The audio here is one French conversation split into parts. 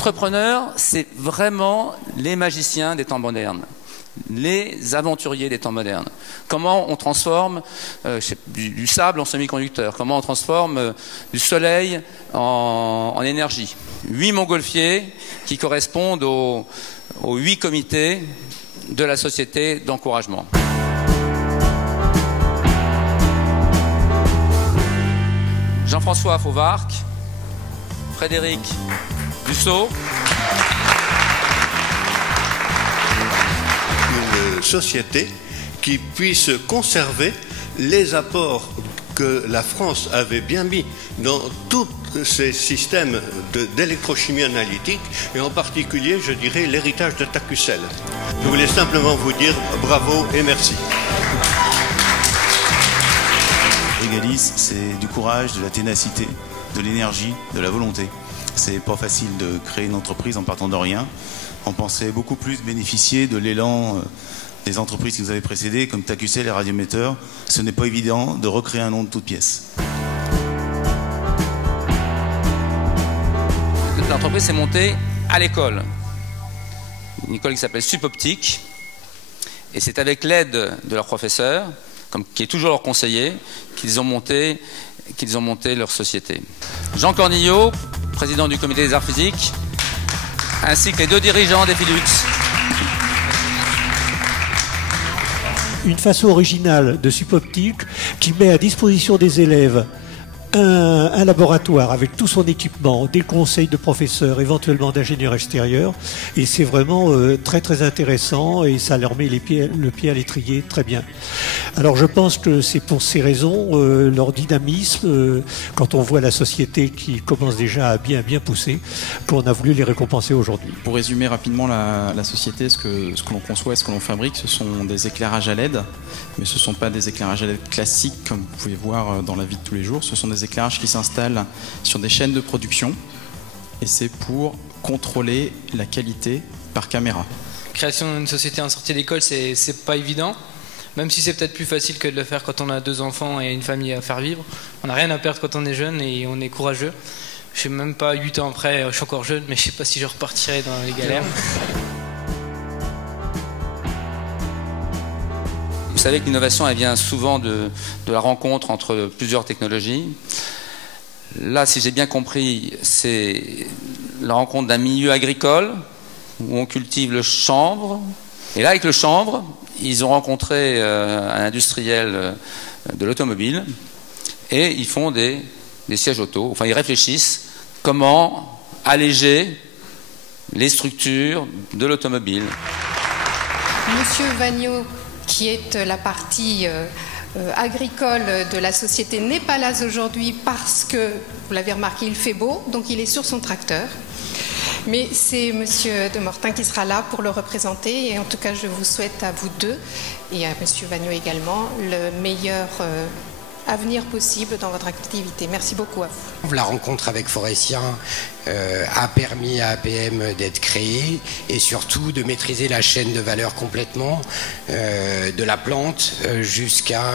entrepreneurs, c'est vraiment les magiciens des temps modernes, les aventuriers des temps modernes. Comment on transforme du sable en semi-conducteur, comment on transforme du soleil en énergie. 8 montgolfiers qui correspondent aux 8 comités de la société d'encouragement. Jean-François Fauvarc, Frédéric Dussault. Une société qui puisse conserver les apports que la France avait bien mis dans tous ces systèmes d'électrochimie analytique, et en particulier, je dirais, l'héritage de TACUSEL. Je voulais simplement vous dire bravo et merci. Egalis, c'est du courage, de la ténacité, de l'énergie, de la volonté. C'est pas facile de créer une entreprise en partant de rien. On pensait beaucoup plus bénéficier de l'élan des entreprises qui nous avaient précédés, comme TACUSEL et Radiometer. Ce n'est pas évident de recréer un nom de toutes pièces. L'entreprise s'est montée à l'école. Une école qui s'appelle Supoptique. Et c'est avec l'aide de leur professeur, qui est toujours leur conseiller, qu'ils ont monté leur société. Jean Cornillo, président du comité des arts physiques, ainsi que les 2 dirigeants des Philips. Une façon originale de Supoptique qui met à disposition des élèves un laboratoire avec tout son équipement, des conseils de professeurs, éventuellement d'ingénieurs extérieurs, et c'est vraiment très très intéressant, et ça leur met le pied à l'étrier très bien. Alors je pense que c'est pour ces raisons, leur dynamisme, quand on voit la société qui commence déjà à bien pousser, qu'on a voulu les récompenser aujourd'hui. Pour résumer rapidement la société, ce que l'on conçoit et ce que l'on fabrique, ce sont des éclairages à LED, mais ce ne sont pas des éclairages à LED classiques comme vous pouvez voir dans la vie de tous les jours, ce sont des éclairages qui s'installent sur des chaînes de production, et c'est pour contrôler la qualité par caméra. Création d'une société en sortie d'école, c'est pas évident, même si c'est peut-être plus facile que de le faire quand on a 2 enfants et une famille à faire vivre. On n'a rien à perdre quand on est jeune et on est courageux. Je sais même pas, 8 ans après, je suis encore jeune, mais je sais pas si je repartirai dans les galères. Vous savez que l'innovation, elle vient souvent de la rencontre entre plusieurs technologies. Là, si j'ai bien compris, c'est la rencontre d'un milieu agricole où on cultive le chanvre. Et là, avec le chanvre, ils ont rencontré un industriel de l'automobile et ils font des sièges auto. Enfin, ils réfléchissent comment alléger les structures de l'automobile. Monsieur Vagneau, qui est la partie agricole de la société, n'est pas là aujourd'hui parce que, vous l'avez remarqué, il fait beau, donc il est sur son tracteur. Mais c'est Monsieur de Mortin qui sera là pour le représenter, et en tout cas je vous souhaite à vous deux et à Monsieur Vagneau également le meilleur avenir possible dans votre activité. Merci beaucoup à vous. La rencontre avec Forestien a permis à APM d'être créé et surtout de maîtriser la chaîne de valeur complètement, de la plante jusqu'à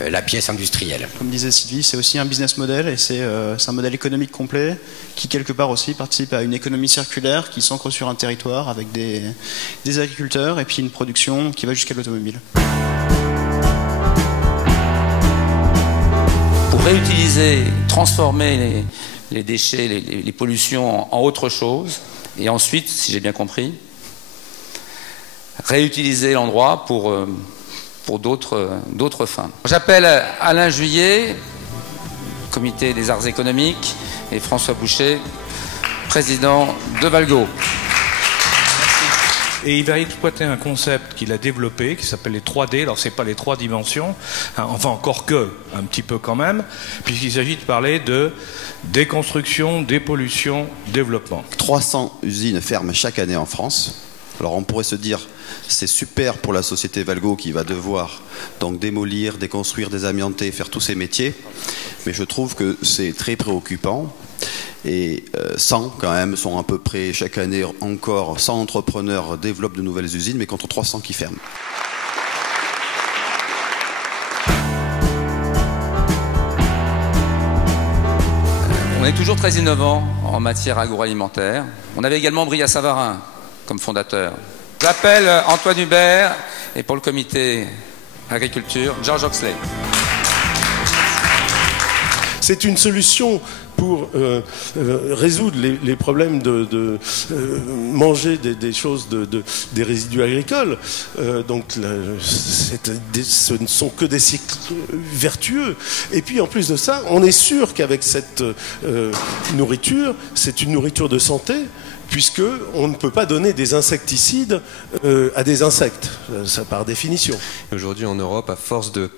la pièce industrielle. Comme disait Sylvie, c'est aussi un business model et c'est un modèle économique complet qui quelque part aussi participe à une économie circulaire qui s'ancre sur un territoire avec des agriculteurs et puis une production qui va jusqu'à l'automobile. Réutiliser, transformer les déchets, les pollutions en autre chose, et ensuite, si j'ai bien compris, réutiliser l'endroit pour d'autres fins. J'appelle Alain Juillet, comité des arts économiques, et François Boucher, président de Valgo. Et il va exploiter un concept qu'il a développé, qui s'appelle les 3D. Alors, ce n'est pas les 3 dimensions, hein, enfin encore que, un petit peu quand même, puisqu'il s'agit de parler de déconstruction, dépollution, développement. 300 usines ferment chaque année en France. Alors on pourrait se dire, c'est super pour la société Valgo qui va devoir donc démolir, déconstruire, désamianter, faire tous ces métiers. Mais je trouve que c'est très préoccupant. Et 100 quand même sont à peu près chaque année encore 100 entrepreneurs développent de nouvelles usines, mais contre 300 qui ferment. On On est toujours très innovant en matière agroalimentaire. On avait également Bria Savarin comme fondateur. J'appelle Antoine Hubert et pour le comité agriculture, George Oxley. C'est une solution pour résoudre les problèmes de manger des choses, des résidus agricoles. Donc ce ne sont que des cycles vertueux. Et puis en plus de ça, on est sûr qu'avec cette nourriture, c'est une nourriture de santé, puisqu'on ne peut pas donner des insecticides à des insectes, ça par définition. Aujourd'hui en Europe, à force de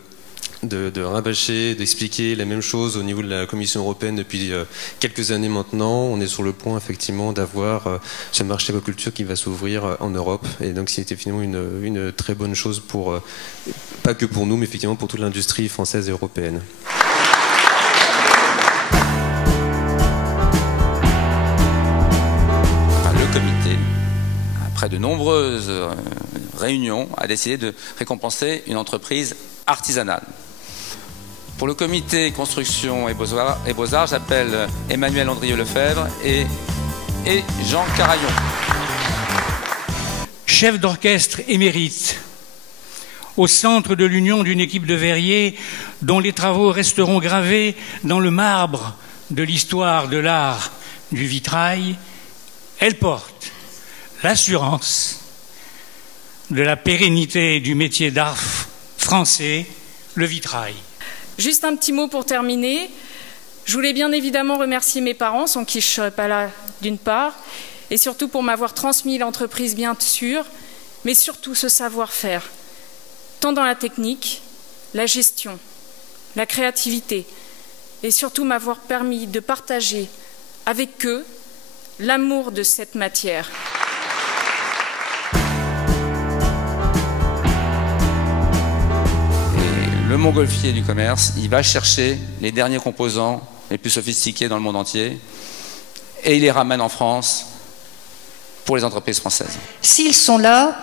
rabâcher, d'expliquer la même chose au niveau de la Commission européenne depuis quelques années maintenant, on est sur le point effectivement d'avoir ce marché aquaculture qui va s'ouvrir en Europe, et donc c'était finalement une très bonne chose pour, pas que pour nous, mais effectivement pour toute l'industrie française et européenne. Le comité, après de nombreuses réunions, a décidé de récompenser une entreprise artisanale. Pour le comité construction et beaux-arts, j'appelle Emmanuel Andrieux-Lefebvre et Jean Carayon. Chef d'orchestre émérite, au centre de l'union d'une équipe de verriers dont les travaux resteront gravés dans le marbre de l'histoire de l'art du vitrail, elle porte l'assurance de la pérennité du métier d'art français, le vitrail. Juste un petit mot pour terminer. Je voulais bien évidemment remercier mes parents, sans qui je ne serais pas là d'une part, et surtout pour m'avoir transmis l'entreprise bien sûr, mais surtout ce savoir-faire, tant dans la technique, la gestion, la créativité, et surtout m'avoir permis de partager avec eux l'amour de cette matière. Le montgolfier du commerce, il va chercher les derniers composants les plus sophistiqués dans le monde entier et il les ramène en France pour les entreprises françaises. S'ils sont là,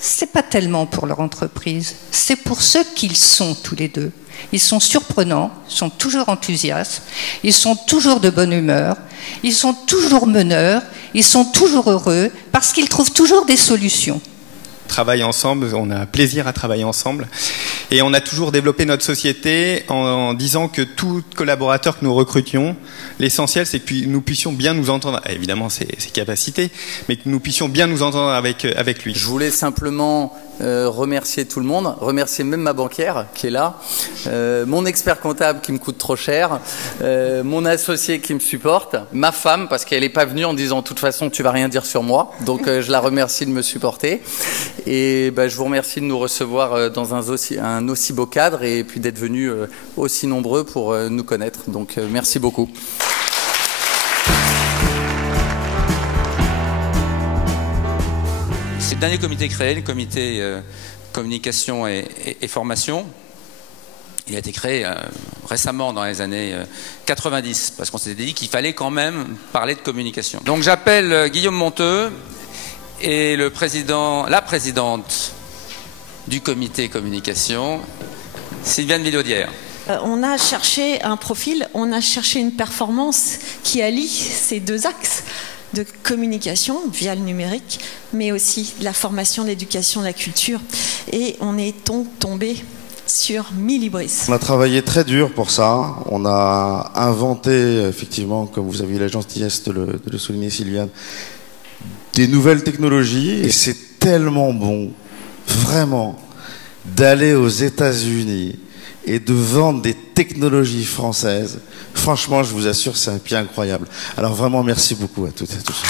c'est pas tellement pour leur entreprise, c'est pour ceux qu'ils sont tous les deux. Ils sont surprenants, ils sont toujours enthousiastes, ils sont toujours de bonne humeur, ils sont toujours meneurs, ils sont toujours heureux parce qu'ils trouvent toujours des solutions. Travaille ensemble, on a plaisir à travailler ensemble et on a toujours développé notre société en disant que tout collaborateur que nous recrutions, l'essentiel c'est que nous puissions bien nous entendre, évidemment ses capacités, mais que nous puissions bien nous entendre avec lui. Je voulais simplement remercier tout le monde, remercier même ma banquière qui est là, mon expert comptable qui me coûte trop cher, mon associé qui me supporte, ma femme parce qu'elle n'est pas venue en disant de toute façon tu vas rien dire sur moi, donc je la remercie de me supporter. Et je vous remercie de nous recevoir dans un aussi beau cadre et puis d'être venus aussi nombreux pour nous connaître. Donc merci beaucoup. C'est le dernier comité créé, le comité communication et formation. Il a été créé récemment dans les années 90 parce qu'on s'était dit qu'il fallait quand même parler de communication. Donc j'appelle Guillaume Monteux et la présidente du comité communication, Sylviane Villaudière. On a cherché un profil, on a cherché une performance qui allie ces deux axes de communication via le numérique, mais aussi de la formation, l'éducation, la culture. Et on est tombé sur Milibris. On a travaillé très dur pour ça. On a inventé, effectivement, comme vous avez eu la gentillesse de le souligner, Sylviane, des nouvelles technologies. Et c'est tellement bon, vraiment, d'aller aux États-Unis et de vendre des technologies françaises. Franchement, je vous assure, c'est un pied incroyable. Alors vraiment, merci beaucoup à toutes et à tous.